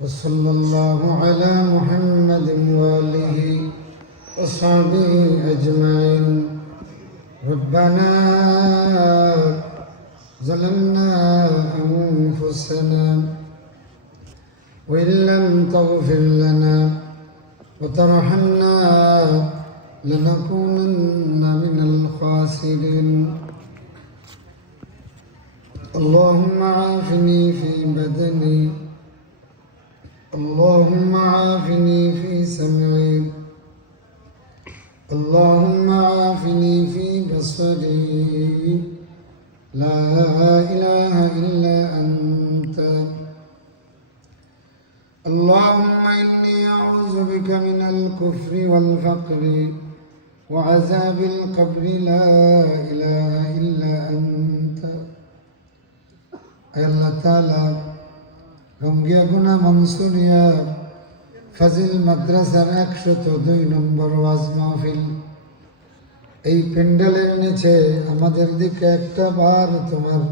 وصلى الله على محمد وآله وصحبه أجمعين. ربنا ظلمنا أنفسنا وإن لم تغفر لنا وترحمنا لنكونن من الخاسرين. اللهم عافني في بدني اللهم عافني في سمعي. اللهم عافني في بصري. لا إله إلا أنت. اللهم إني أعوذ بك من الكفر والفقر وعذاب القبر. لا إله إلا أنت. الله تعالى. রঙ্গিয়া গুনা মনসুরিয়া ফাজিল মাদ্রাসার একশত দুই নম্বর ওয়াজ মাহফিল। এই প্যান্ডেলের নিচে আমাদের দিকে একটা বার তোমার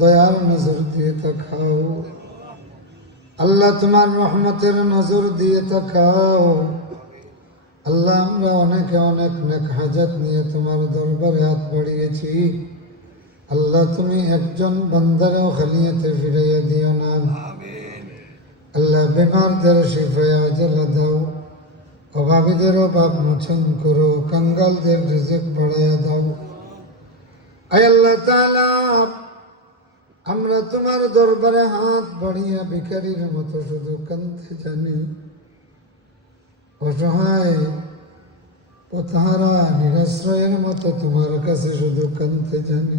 দয়ার নজর দিয়ে তাকাও। আল্লাহ তোমার রহমতের নজর দিয়ে তাকাও। আল্লাহ, আমরা অনেকে অনেক নেক হাজাত নিয়ে তোমার দরবারে হাত বাড়িয়েছি। আল্লাহ, তুমি একজন বান্দারেও খালিয়েতে ফিরাইয়া দিও না। আল্লাহ বেমারদের শিফায়া জেলা দাও অভাবীদের অভাব মোচন করো, কাঙ্গালদের রিজিক বাড়াইয়া দাও। আয় আল্লাহ তাআলা, আমরা তোমার দরবারে হাত বাড়িয়া ভিখারির মতো শুধু কানতে জানি। অসহায় পথহারা নিরাশ্রয়ের মতো তোমার কাছে শুধু কানতে জানি।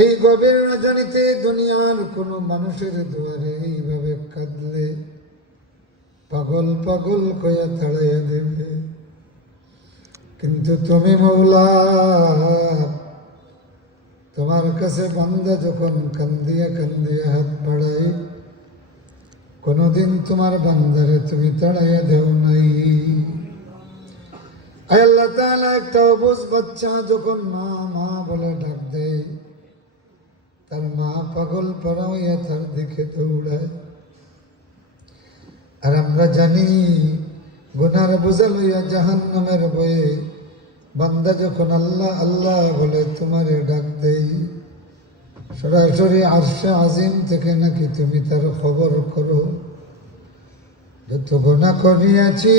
এই গভীর রজনীতে দুনিয়ার কোনো মানুষের দুয়ারে এইভাবে কাঁদলে পাগল পাগল কয়া তাড়াইয়া দেবে। কিন্তু তুমি মৌলা, তোমার কাছে বান্দা যখন কান্দিয়া কান্দিয়া হাত বাড়াই কোনোদিন তোমার বান্দারে তুমি তাড়াইয়া দেও নাই। আল্লাহ তাআলা, একটা অবুজ বাচ্চা যখন মা মা বলে ডাক দেয় তার মা পাগল দিকে দৌড়ায়। আর আমরা জানি, গুনার বোঝা লইয়া জাহান নামের বয়ে বান্দা যখন আল্লাহ আল্লাহ বলে ডাক দেই। সরাসরি আরশে আজিম থেকে নাকি তুমি তার খবর করো? যত গুণা করিয়াছি,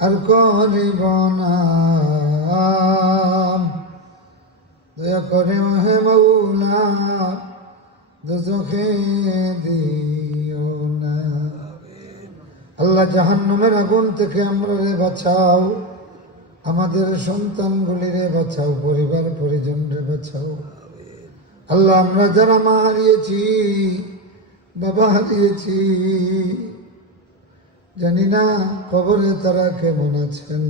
আর করিব না। দয়া করে হে মৌলা দুজখে দিও না আল্লাহ জাহান্নামের আগুন থেকে আমরা রে বাঁচাও। আমাদের সন্তানগুলি রে বাঁচাও, পরিবার পরিজন রে বাঁচাও। আল্লাহ আমরা যারা মা হারিয়েছি, বাবা হারিয়েছি, জানি না কবরে তারা কেমন আছেন।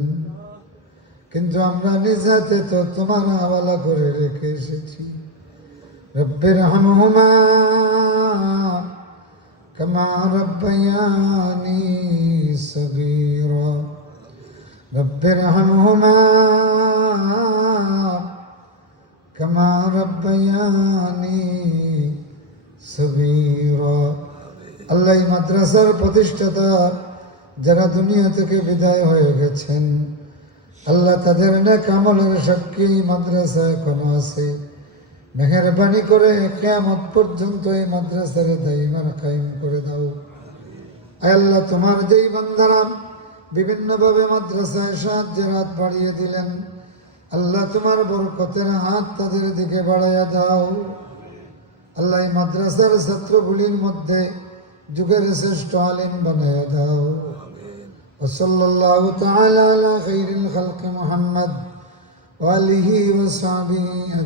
কিন্তু আমরা নিজাতে তো তোমার হাওয়ালা করে রেখে এসেছি। রব্বের হামহুমা كما ربياني صغيرا رب ارحمهما كما ربياني صغيرا আল্লাহ এই মাদ্রাসার প্রতিষ্ঠাতা যারা দুনিয়া থেকে বিদায় হয়ে গেছেন আল্লাহ তাদের নেক আমলের সাক্ষী এই মাদ্রাসা এখনো আছে মেহরবানি করে কেয়ামত পর্যন্ত এই মাদ্রাসার দাইমার কায়েম করে দাও আয় আল্লাহ তোমার যেই বান্দারা বিভিন্নভাবে মাদ্রাসায় সাহায্যের হাত বাড়িয়ে দিলেন আল্লাহ তোমার বরকতের হাত তাদের দিকে বাড়াইয়া দাও আল্লাহ এই মাদ্রাসার ছাত্রগুলির মধ্যে যুগের শ্রেষ্ঠ আলিম বানাইয়া দাও وصلى الله تعالى على خير الخلق محمد وآله وصحبه أجمعين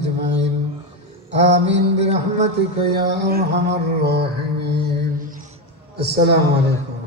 آمين برحمتك يا أرحم الراحمين. السلام عليكم.